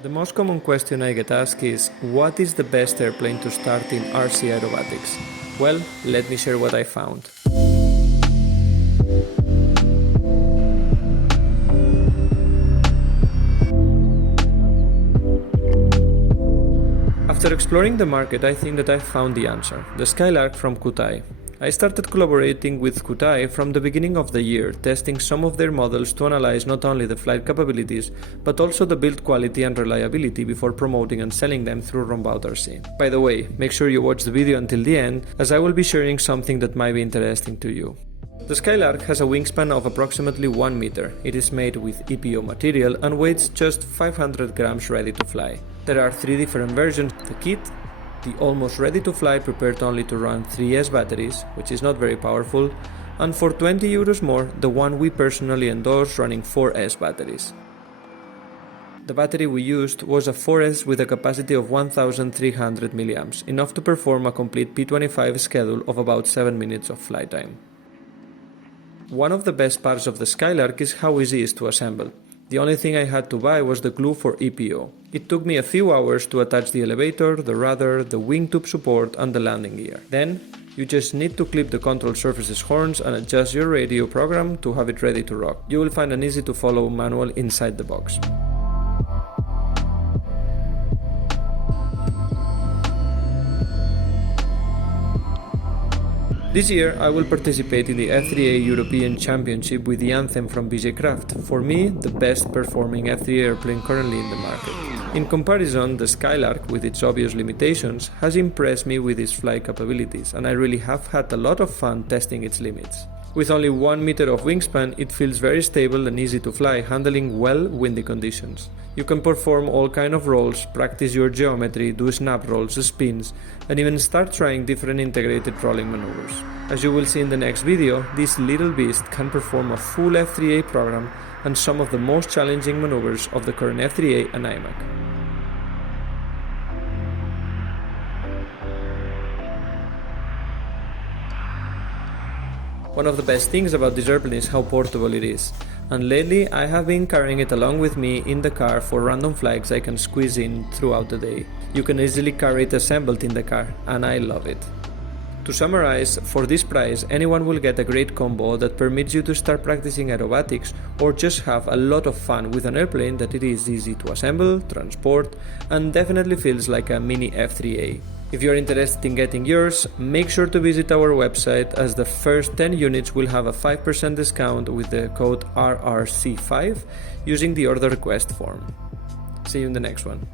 The most common question I get asked is, what is the best airplane to start in RC aerobatics? Well, let me share what I found. After exploring the market, I think that I found the answer, the SkyLark from Kootai. I started collaborating with Kootai from the beginning of the year, testing some of their models to analyze not only the flight capabilities, but also the build quality and reliability before promoting and selling them through Rombaut RC. By the way, make sure you watch the video until the end, as I will be sharing something that might be interesting to you. The SkyLark has a wingspan of approximately 1 meter. It is made with EPO material and weighs just 500 grams ready to fly. There are 3 different versions of the kit. The almost ready to fly prepared only to run 3S batteries, which is not very powerful, and for 20 euros more, the one we personally endorse running 4S batteries. The battery we used was a 4S with a capacity of 1300 mAh, enough to perform a complete P25 schedule of about 7 minutes of flight time. One of the best parts of the SkyLark is how easy it is to assemble. The only thing I had to buy was the glue for EPO. It took me a few hours to attach the elevator, the rudder, the wing tube support and the landing gear. Then, you just need to clip the control surface's horns and adjust your radio program to have it ready to rock. You will find an easy to follow manual inside the box. This year I will participate in the F3A European Championship with the Anthem from BJ Craft, for me the best performing F3A airplane currently in the market. In comparison, the SkyLark, with its obvious limitations, has impressed me with its flight capabilities, and I really have had a lot of fun testing its limits. With only 1 meter of wingspan, it feels very stable and easy to fly, handling well windy conditions. You can perform all kinds of rolls, practice your geometry, do snap rolls, spins, and even start trying different integrated rolling maneuvers. As you will see in the next video, this little beast can perform a full F3A program and some of the most challenging maneuvers of the current F3A and IMAC. One of the best things about this airplane is how portable it is, and lately I have been carrying it along with me in the car for random flights I can squeeze in throughout the day. You can easily carry it assembled in the car, and I love it. To summarize, for this price anyone will get a great combo that permits you to start practicing aerobatics or just have a lot of fun with an airplane that it is easy to assemble, transport, and definitely feels like a mini F3A. If you're interested in getting yours, make sure to visit our website, as the first 10 units will have a 5% discount with the code RRC5 using the order request form. See you in the next one.